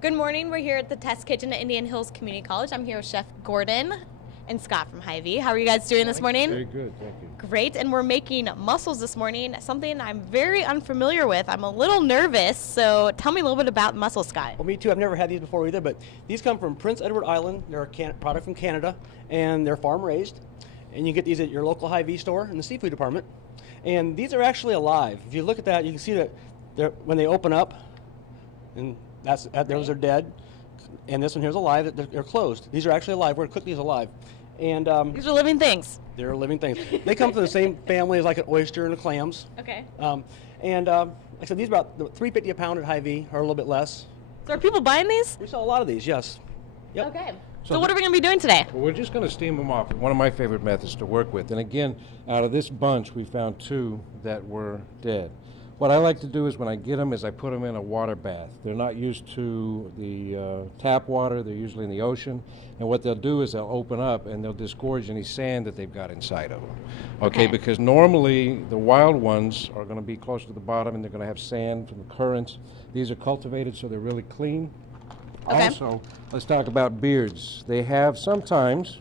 Good morning. We're here at the test kitchen at Indian Hills Community College. I'm here with Chef Gordon and Scott from Hy-Vee. How are you guys doing this morning? Very good, thank you. Great. And we're making mussels this morning, something I'm very unfamiliar with. I'm a little nervous, so tell me a little bit about mussels, Scott. Well, me too. I've never had these before either, but these come from Prince Edward Island. They're a product from Canada, and they're farm raised. And you get these at your local Hy-Vee store in the seafood department. And these are actually alive. If you look at that, you can see that when they open up, and those are dead. And this one here is alive. They're closed. These are actually alive. We're going to cook these alive. And These are living things. they're living things. They come from the same family as like an oyster and the clams. Okay. Like I said, these are about $3.50 a pound at Hy-Vee, or a little bit less. So are people buying these? We sell a lot of these, yes. Yep. Okay. So So what are we going to be doing today? Well, we're just going to steam them off. One of my favorite methods to work with. And again, out of this bunch, we found 2 that were dead. What I like to do is when I get them is I put them in a water bath. They're not used to the tap water. They're usually in the ocean. And what they'll do is they'll open up and they'll disgorge any sand that they've got inside of them. Okay, because normally the wild ones are going to be close to the bottom and they're going to have sand from the currents. These are cultivated, so they're really clean. Okay. Also, let's talk about beards. They have sometimes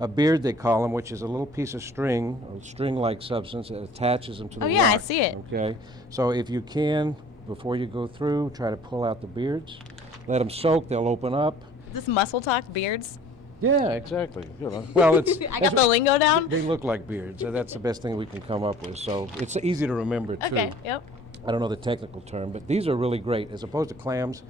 a beard, they call them, which is a little piece of string, or string-like substance that attaches them to the Oh, yeah, I rock, see it. Okay, so if you can, before you go through, try to pull out the beards. Let them soak, they'll open up. This muscle talk, beards. Yeah, exactly. You know, well, it's I got the lingo down. they look like beards. So that's the best thing we can come up with. So it's easy to remember too. Okay, yep. I don't know the technical term, but these are really great. As opposed to clams,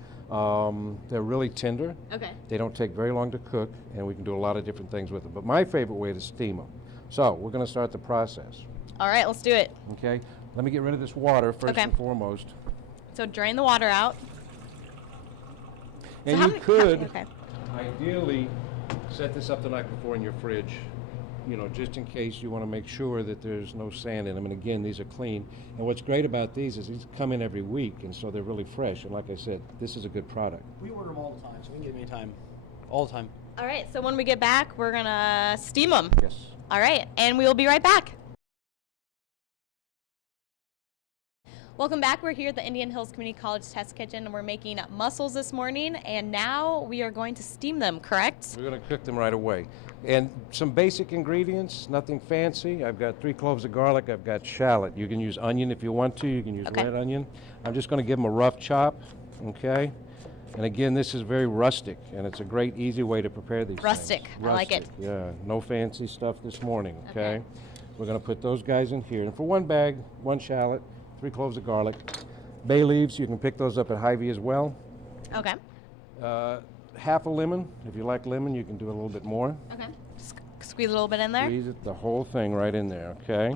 they're really tender. Okay. They don't take very long to cook, and we can do a lot of different things with them. But my favorite way to steam them. So we're going to start the process. All right, let's do it. Okay. Let me get rid of this water first Okay. and foremost. So drain the water out. And how you many- could Okay. ideally set this up the night before in your fridge, you know, just in case you want to make sure that there's no sand in them. And again, these are clean. And what's great about these is these come in every week, and so they're really fresh. And like I said, this is a good product. We order them all the time, so we can get them anytime. All the time. All right, so when we get back, we're going to steam them. Yes. All right, and we will be right back. Welcome back. We're here at the Indian Hills Community College Test Kitchen, and we're making mussels this morning, and now we are going to steam them, correct? We're going to cook them right away. And some basic ingredients, nothing fancy. I've got 3 cloves of garlic. I've got shallot. You can use onion if you want to. You can use red onion. I'm just going to give them a rough chop, okay? And again, this is very rustic, and it's a great, easy way to prepare these Rustic. things. I like it. Yeah, no fancy stuff this morning, okay? We're going to put those guys in here. And for 1 bag, 1 shallot, 3 cloves of garlic, bay leaves, you can pick those up at Hy-Vee as well. Okay. Half a lemon. If you like lemon, you can do a little bit more. Okay. Squeeze a little bit in there. Squeeze it, the whole thing right in there, okay?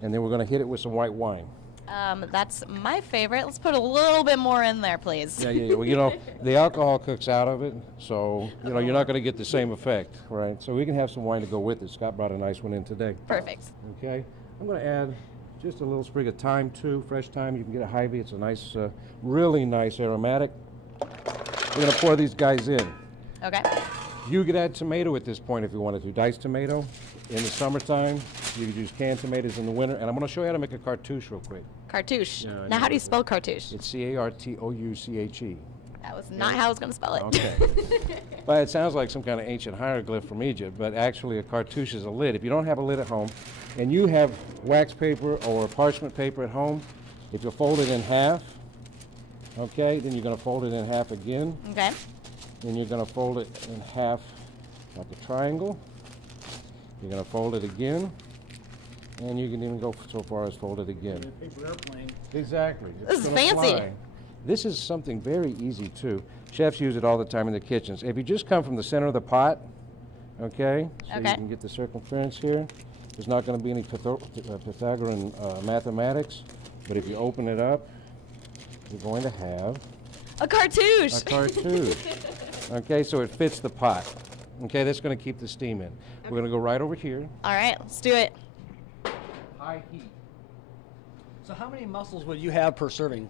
And then we're going to hit it with some white wine. That's my favorite. Let's put a little bit more in there, please. Yeah. Well, you know, the alcohol cooks out of it, so, you know, you're not going to get the same effect, right? So we can have some wine to go with it. Scott brought a nice one in today. Perfect. Okay? I'm going to add just a little sprig of thyme, too, fresh thyme. You can get at Hy-Vee. It's a nice, really nice aromatic. We're going to pour these guys in. Okay. You could add tomato at this point if you wanted to. Diced tomato in the summertime. You could use canned tomatoes in the winter. And I'm going to show you how to make a cartouche real quick. Cartouche. Yeah, I Now, know how do you it. spell cartouche? It's C-A-R-T-O-U-C-H-E. That was not how I was going to spell it. Okay. But it sounds like some kind of ancient hieroglyph from Egypt, but actually a cartouche is a lid. If you don't have a lid at home, and you have wax paper or parchment paper at home, if you fold it in half, okay, then you're going to fold it in half again. Okay. Then you're going to fold it in half like a triangle. You're going to fold it again. And you can even go so far as fold it again. Paper airplane. Exactly. This is gonna fancy. fly. This is something very easy too. Chefs use it all the time in the kitchens. If you just come from the center of the pot, okay, so you can get the circumference here. There's not going to be any Pythagorean mathematics, but if you open it up, you're going to have A cartouche. a cartouche. Okay, so it fits the pot. Okay, that's going to keep the steam in. We're going to go right over here. All right, let's do it. High heat. So how many mussels would you have per serving?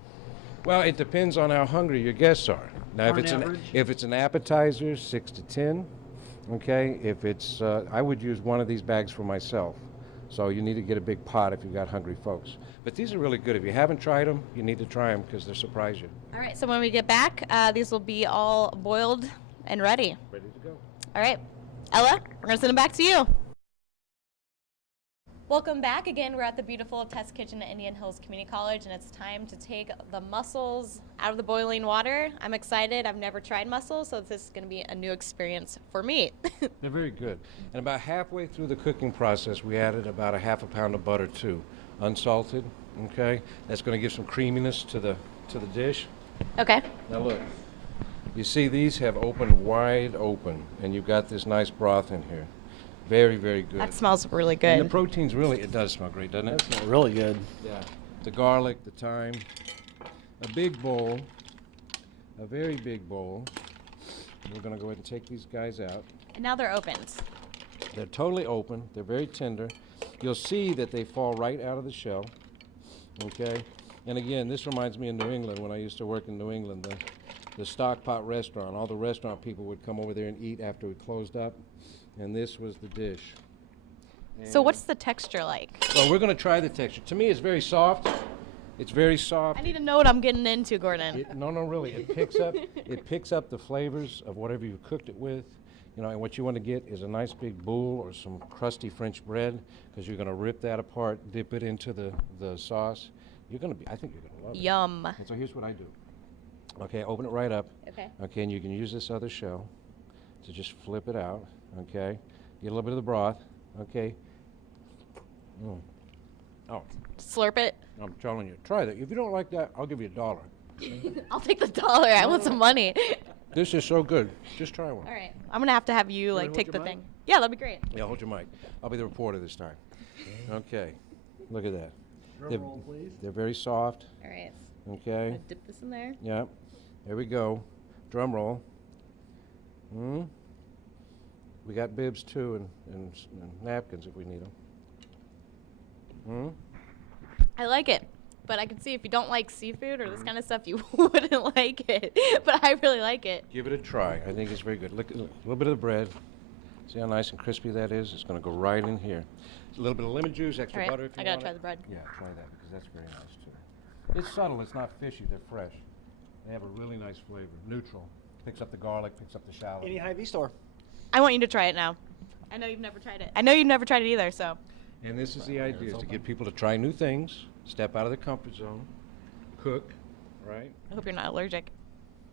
Well, it depends on how hungry your guests are. Now, On average? if it's an appetizer, 6 to 10. Okay, if it's I would use one of these bags for myself. So you need to get a big pot if you've got hungry folks. But these are really good. If you haven't tried them, you need to try them because they'll surprise you. All right, so when we get back, these will be all boiled and ready. Ready to go. All right, Ella, we're going to send them back to you. Welcome back. Again, we're at the beautiful test kitchen at Indian Hills Community College, and it's time to take the mussels out of the boiling water. I'm excited. I've never tried mussels, so this is going to be a new experience for me. They're very good. And about halfway through the cooking process, we added about a half a pound of butter too, unsalted. Okay, that's going to give some creaminess to the dish. Okay. Now look, you see these have opened wide open, and you've got this nice broth in here. Very, very good. That smells really And the good. proteins really, it does smell great, doesn't it? That smells really good. Yeah. The garlic, the thyme, a big bowl, a very big bowl. We're going to go ahead and take these guys out. And now they're opened. They're totally open. They're very tender. You'll see that they fall right out of the shell. Okay? And again, this reminds me of New England. When I used to work in New England, the stock pot restaurant, all the restaurant people would come over there and eat after we closed up. And this was the dish. So what's the texture like? Well, we're going to try the texture. To me, it's very soft. It's very soft. I need to know what I'm getting into, Gordon. No, really. It picks up the flavors of whatever you cooked it with. You know, and what you want to get is a nice big boule or some crusty French bread, because you're going to rip that apart, dip it into the sauce. I think you're going to love it. Yum. And so here's what I do. Okay, open it right up. Okay. Okay, and you can use this other shell to just flip it out. Okay, get a little bit of the broth. Okay. Oh, Slurp it. I'm telling you, try that. If you don't like that, I'll give you $1. I'll take the $1. I want some money. This is so good. Just try one. All right. I'm going to have you wanna like hold take your the mic? thing. Yeah, that'd be great. Yeah, hold your mic. I'll be the reporter this time. Okay, look at that. Drum roll, please. They're very soft. All right. Okay. Dip this in there. Yeah. There we go. Drum roll. We got bibs too and napkins if we need them. I like it, but I can see if you don't like seafood or this kind of stuff, you wouldn't like it. But I really like it. Give it a try. I think it's very good. Look, a little bit of the bread. See how nice and crispy that is? It's going to go right in here. A little bit of lemon juice, extra All right. butter if you I gotta want try it. the bread. Yeah, try that because that's very nice too. It's subtle. It's not fishy. They're fresh. They have a really nice flavor. Neutral. Picks up the garlic. Picks up the shallot. Any Hy-Vee store. I want you to try it now. I know you've never tried it. I know you've never tried it either, so. And this is the idea: is to get people to try new things, step out of their comfort zone, cook, right? I hope you're not allergic.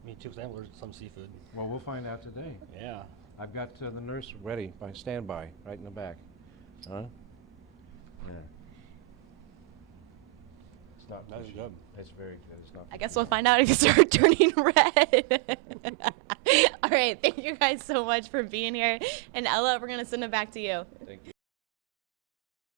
Me too, because I'm allergic to some seafood. Well, we'll find out today. Yeah. I've got the nurse ready by standby, right in the back. Huh? Yeah. It's not That is fishy. good. It's very good. It's not. I guess we'll find out if you start turning red. All right. Thank you guys so much for being here. And Ella, we're going to send it back to you. Thank you.